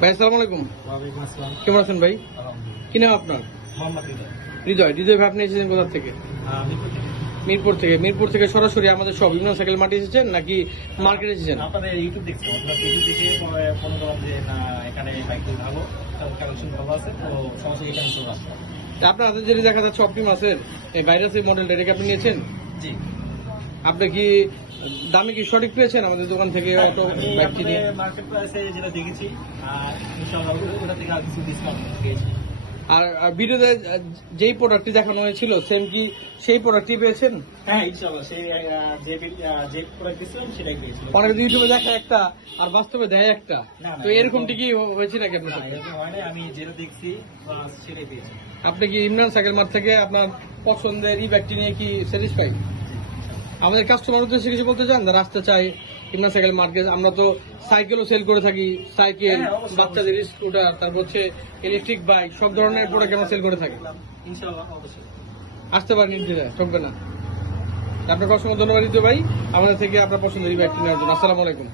ভাই আসসালামু আলাইকুম। ওয়ালাইকুম আসসালাম। কেমন আছেন ভাই? আলহামদুলিল্লাহ। কি নাম আপনার? মোহাম্মদ হৃদয়। হৃদয়। হৃদয় ভাই, আপনি এসেছেন কোথা থেকে? মিরপুর থেকে। মিরপুর থেকে সরাসরি আমাদের সব বিভিন্ন সাইকেল মাঠে এসেছেন নাকি মার্কেটে এসেছেন? আপনাদের ইউটিউব দেখছি, আপনার ইউটিউব দেখে পরে মনে করলাম যে না, এখানে বাইকগুলো ভালো, কালেকশন ভালো আছে, তো সমস্যা এখানে চলে আসলাম। আপনার হাতে যেটা দেখা যাচ্ছে অপটিমাসের এই ভাইরাস এই মডেলটা, এটাকে আপনি নিয়েছেন? জি। আপনি কি দামে কি সঠিক পেয়েছেন আমাদের দোকান থেকে অটো আমি বাইক আপনাদের কিনে? মার্কেট প্রাইসে যেটা দেখেছি, আর ইনশাআল্লাহ ওটা থেকে আর কিছু ডিসকাউন্ট পেয়েছি। আর ভিডিওতে যেই প্রোডাক্টটি দেখানো হয়েছিল সেম কি সেই প্রোডাক্টই পেয়েছেন? হ্যাঁ, ইনশাআল্লাহ সেই যে প্রোডাক্ট দিয়েছিলাম সেটাই পেয়েছিলাম। অনেকে তো ইউটিউবে দেখা একটা আর বাস্তবে দেয় একটা, না, তো এরকমটি কি হয়েছে নাকি আপনার না, সাথে? এরকম হয় না, আমি যেটা দেখছি সেটাই পেয়েছি। আপনি কি ইমরান সাইকেল মার্ট থেকে আপনার পছন্দের ই ব্যাগটি নিয়ে কি স্যাটিসফাই? আমাদের কাস্টমার উদ্দেশ্যে কিছু বলতে চান যারা আসতে চাই ইমরান সাইকেল মার্কেট? আমরা তো সাইকেলও সেল করে থাকি, সাইকেল, হ্যাঁ, অবশ্যই, বাচ্চাদের স্কুটার, তারপর হচ্ছে ইলেকট্রিক বাইক, সব ধরনের প্রোডাক্ট আমরা সেল করে থাকি। ইনশাআল্লাহ অবশ্যই। আসতে পারেন নির্দ্বিধায়, ঠকবে না। আপনাকে অসংখ্য ধন্যবাদ দিতে ভাই আমাদের থেকে আপনার পছন্দের এই ব্যাগটি নেওয়ার জন্য। আসসালামু আলাইকুম।